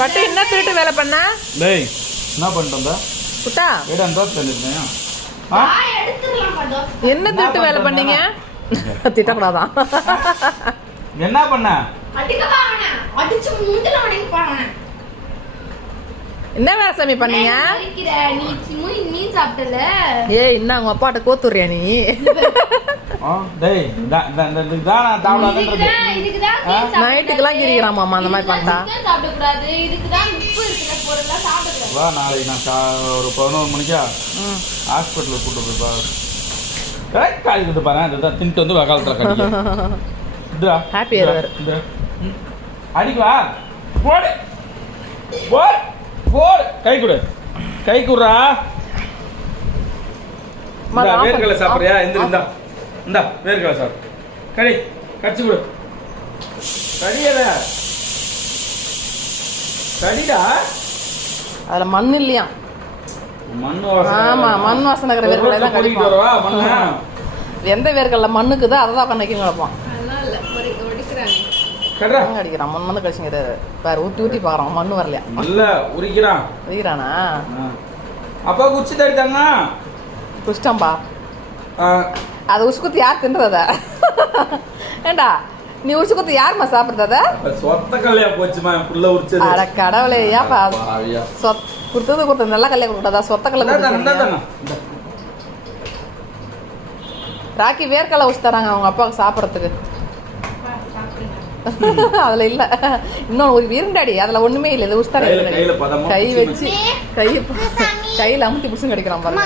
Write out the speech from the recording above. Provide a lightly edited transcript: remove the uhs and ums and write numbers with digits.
பட்டு என்ன திருட்டு வேலை பண்ண? டேய் என்ன பண்ணிட்டு புட்டா ஏடான் தான் பண்ணிருந்தேன். என்ன திருட்டு வேலை பண்ணீங்க? திட்டக்கூடாதான். என்ன பண்ண? என்ன வேலை சாமி பண்ணீங்க? ஏய் என்ன உங்க அப்பாட்ட கோத்துறியா நீ? டேய் நைட்டுக்கெல்லாம் கிரிக்கிறாமா அந்த மாதிரி பார்த்தா. வா நாளைக்கு நான் ஒரு 11 மணிக்கா ஹாஸ்பிட்டலுக்கு கூட்டு போய் பாரு. காய் கிட்ட பாரு அதுதான் தின்ட்டு வந்து வகாலத்தில் கடிக்கிறா. ஹாப்பி இயர் அடிக்குவா போடு போடு போடு கை கொடு கை குடுறா. வேர்க்கடலை சாப்பிட்றியா? இந்தா இந்தா வேர்க்கடலை சாப்பிடு. கடி கடிச்சு கொடு. கடியல கடிடா. அதுல மண் இல்லையா? மண் ஆமா மண் வாசனை இருக்கிற வேர்க்கடலை தான் கடிப்பான். எந்த வேர்க்கடலை மண்ணுக்குதோ அதை தான் உட்காந்து வைக்க கிடப்பான். அடிக்கிறான் மண் வந்து கடிச்சுங்க பாரு ஊற்றி ஊற்றி பார்க்குறான் மண் வரலையா? நல்ல உரிக்கிறான். உரிக்கிறானா? அப்பா குச்சி தடித்தாங்க குச்சிட்டான்பா. அதை உச்சி குத்து யார் தின்றத? ஏண்டா நீ உச்சி குத்து யாருமா சாப்பிட்றத? சொத்த கல்லையா போச்சுமா புள்ள உரிச்சது. அட கடவுளே ஏப்பா கொடுத்தது நல்ல கல்லையா கொடுக்காதா? சொத்த கல்லை ராக்கி வேர்க்கடலை உச்சி தராங்க அவங்க அப்பாவுக்கு சாப்பிட்றதுக்கு. அதுல இல்ல இன்னொன்று ஒரு விருண்டாடி அதுல ஒண்ணுமே இல்லை. இது உஸ்தாரி கை வச்சு கையில அமுத்தி புடிச்சு கிடைக்கிறான் பாருங்க.